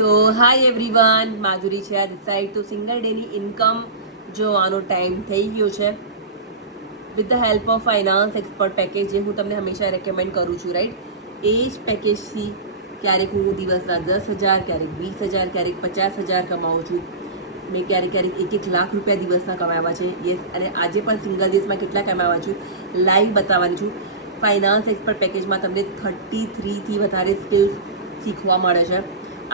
સો hi everyone, માધુરી છે આ side. તો સિંગલ ડેની ઇન્કમ જોવાનો ટાઈમ થઈ ગયો છે with the help of finance expert package, જે હું તમને હંમેશા રેકમેન્ડ કરું છું, રાઈટ. એ જ પેકેજથી ક્યારેક હું દિવસના 10,000, ક્યારેક 20,000, ક્યારેક 50,000 કમાઉં છું. મેં ક્યારેક ક્યારેક 1 લાખ રૂપિયા દિવસના કમાવ્યા છે. યસ, અને આજે પણ સિંગલ દિવસમાં કેટલા કમાવ્યા છું લાઈવ બતાવવાની છું. ફાઇનાન્સ એક્સપર્ટ પેકેજમાં તમને 33થી વધારે સ્કિલ્સ શીખવા મળે છે.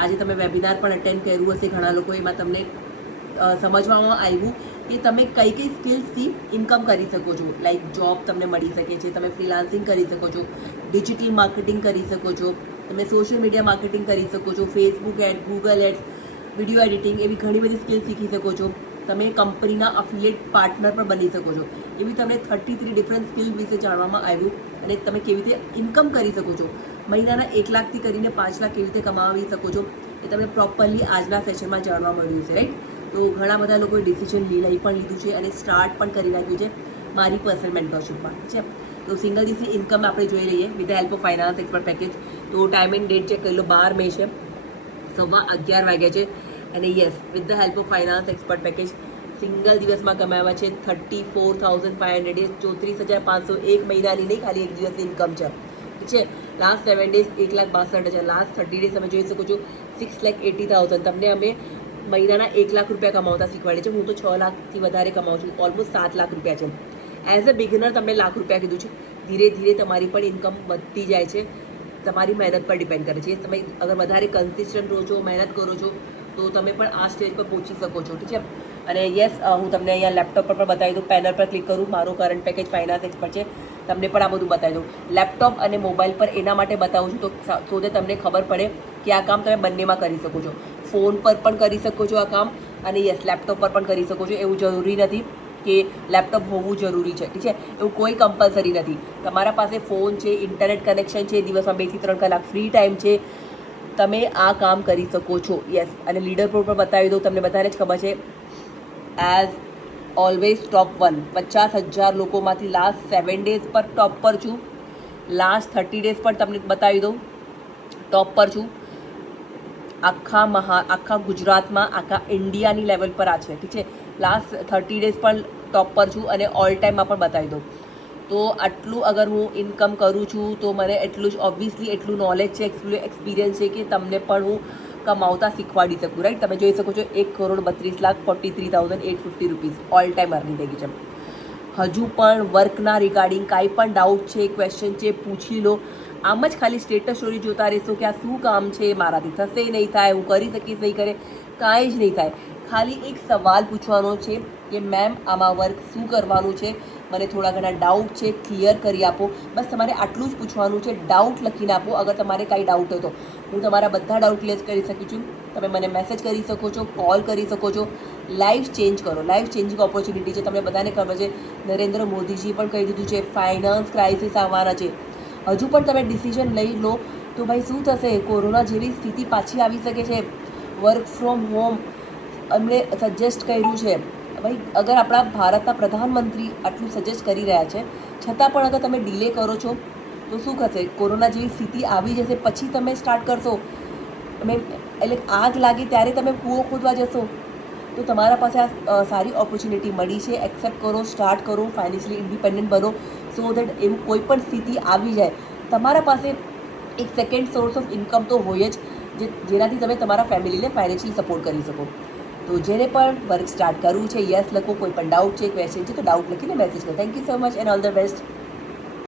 આજે તમે વેબિનાર પણ અટેન્ડ કર્યું હશે ઘણા લોકો, એમાં તમને સમજવામાં આવ્યું કે તમે કઈ કઈ સ્કિલ્સથી ઇન્કમ કરી શકો છો. લાઈક જોબ તમને મળી શકે છે, તમે ફ્રીલાન્સિંગ કરી શકો છો, ડિજિટલ માર્કેટિંગ કરી શકો છો, તમે સોશિયલ મીડિયા માર્કેટિંગ કરી શકો છો, Facebook ad, Google ads, video editing, એવી ઘણી બધી સ્કિલ્સ શીખી શકો છો. તમે કંપનીના અફિલિએટ પાર્ટનર પણ બની શકો છો. એવી તમને 33 ડિફરન્ટ સ્કિલ વિશે જાણવામાં આવ્યું, અને તમે કેવી રીતે ઇન્કમ કરી શકો છો. મહિનાના 1 લાખથી કરીને 5 લાખ કેવી રીતે કમાવી શકો છો એ તમને પ્રોપરલી આજના સેશનમાં જાણવા મળ્યું છે, રાઈટ. તો ઘણા બધા લોકોએ ડિસિઝન લઈ પણ લીધું છે અને સ્ટાર્ટ પણ કરી નાખ્યું છે મારી પર્સનલ મેન્ટરશીપમાં, છે. તો સિંગલ દિવસની ઇન્કમ આપણે જોઈ લઈએ with the help of finance expert package. તો ટાઈમ એન્ડ ડેટ ચેક કરી લો, 12 મે છે, 11:15 વાગ્યા છે. અને yes, with the help of finance expert package single દિવસમાં કમાવ્યા છે 34,500, 34,500 એક મહિનાની નહીં, ખાલી એક દિવસની ઇન્કમ છે, ઠીક છે. લાસ્ટ 7 ડેઝ 1,62,000, લાસ્ટ 30 ડેઝ તમે જોઈ શકો છો 6,80,000. તમને અમે મહિનાના 1 લાખ રૂપિયા કમાવતા શીખવાડે છે. હું તો 6 લાખથી વધારે કમાઉં છું, ઓલમોસ્ટ 7 લાખ રૂપિયા છે. એઝ અ બિગિનર તમને લાખ રૂપિયા કીધું છે. ધીરે ધીરે તમારી પણ ઇન્કમ વધતી જાય છે, તમારી મહેનત પર ડિપેન્ડ કરે છે. તમે અગર વધારે કન્સિસ્ટન્ટ રહો છો, મહેનત કરો છો, તો તમે પણ આ સ્ટેજ પર પહોંચી શકો છો, ઠીક છે. અને યસ, હું તમને અહીંયા લેપટોપ પર પણ બતાવી દઉં. પેનલ પર ક્લિક કરું, મારો કરંટ પેકેજ ફાઇનાન્સ એક્સપર્ટ છે, તમને પણ આ બધું બતાવી દઉં. લેપટોપ અને મોબાઈલ પર એના માટે બતાવું છું તો તમને ખબર પડે કે આ કામ તમે બંનેમાં કરી શકો છો. ફોન પર પણ કરી શકો છો આ કામ, અને યસ, લેપટોપ પર પણ કરી શકો છો. એવું જરૂરી નથી કે લેપટોપ હોવું જરૂરી છે, ઠીક છે. એવું કોઈ કમ્પલસરી નથી. તમારા પાસે ફોન છે, ઇન્ટરનેટ કનેક્શન છે, દિવસમાં 2 થી 3 કલાક ફ્રી ટાઈમ છે, તમે આ કામ કરી શકો છો. યસ, અને લીડર પર પણ બતાવી દઉં, તમને બધાને જ ખબર છે. એઝ ઓલવેઝ ટોપ 1, 50,000 લોકોમાંથી લાસ્ટ 7 ડેઝ પર ટોપ પર છું. લાસ્ટ 30 ડેઝ પર તમને બતાવી દઉં, ટોપ પર છું. આખા ગુજરાતમાં, આખા ઇન્ડિયાની લેવલ પર આ છે, ઠીક છે. લાસ્ટ 30 ડેઝ પણ ટોપ પર છું, અને ઓલ ટાઈમમાં પણ બતાવી દઉં. તો આટલું અગર હું ઇન્કમ કરું છું તો મને એટલું જ ઓબ્વિયસલી એટલું નોલેજ છે, એક્સપિરિયન્સ છે કે તમને પણ હું કમાવતા શીખવાડી શકું, રાઈટ. તમે જોઈ શકો છો 1,32,43,850 રૂપીઝ ઓલ ટાઈમ અર્નિંગ થઈ ગઈ છે. હજુ પણ વર્કના રિગાર્ડિંગ કાંઈ પણ ડાઉટ છે, ક્વેશ્ચન છે, પૂછી લો. આમ જ ખાલી સ્ટેટસ સ્ટોરી જોતા રહેશો કે આ શું કામ છે, મારાથી થશે નહીં થાય, હું કરી શકીશ નહીં, કરે કાંઈ જ નહીં થાય. ખાલી એક સવાલ પૂછવાનો છે કે મેમ આમાં વર્ક શું કરવાનું છે, મને થોડા ઘણા ડાઉટ છે, ક્લિયર કરી આપો. બસ તમારે આટલું જ પૂછવાનું છે. ડાઉટ લખીને આપો અગર તમારે કાંઈ ડાઉટ હોય તો. હું તમારા બધા ડાઉટ ક્લિયર કરી શકું છું. તમે મને મેસેજ કરી શકો છો, કોલ કરી શકો છો. લાઈફ ચેન્જ કરો, લાઈફ ચેન્જિંગ ઓપોર્ચ્યુનિટી છે. તમને બધાને ખબર છે, નરેન્દ્ર મોદીજી પણ કહી દીધું છે ફાઇનાન્સ ક્રાઇસિસ આવવાના છે. હજુ પણ તમે ડિસિઝન લઈ લો તો ભાઈ શું થશે, કોરોના જેવી સ્થિતિ પાછી આવી શકે છે. વર્ક ફ્રોમ હોમ અમને સજેસ્ટ કર્યું છે ભાઈ. અગર આપણા ભારતના પ્રધાનમંત્રી આટલું સજેસ્ટ કરી રહ્યા છે, છતાં પણ અગર તમે ડિલે કરો છો તો શું થશે, કોરોના જેવી સ્થિતિ આવી જશે, પછી તમે સ્ટાર્ટ કરશો. તમે એટલે આગ લાગે ત્યારે તમે કૂવો ખોદવા જશો. તો તમારા પાસે આ સારી ઓપોર્ચ્યુનિટી મળી છે. એક્સેપ્ટ કરો, સ્ટાર્ટ કરો, ફાઇનાન્શિયલી ઇન્ડિપેન્ડન્ટ બનો, સો દેટ એવું કોઈ પણ સ્થિતિ આવી જાય તમારા પાસે એક સેકન્ડ સોર્સ ઓફ ઇન્કમ તો હોય જ, જેનાથી તમે તમારા ફેમિલીને ફાઇનાન્શિયલી સપોર્ટ કરી શકો. તો જેને પણ વર્ક સ્ટાર્ટ કરવું છે, યસ લખો. કોઈ પણ ડાઉટ છે, ક્વેશ્ચન છે, તો ડાઉટ લખીને મેસેજ કરો. Thank you so much and all the best.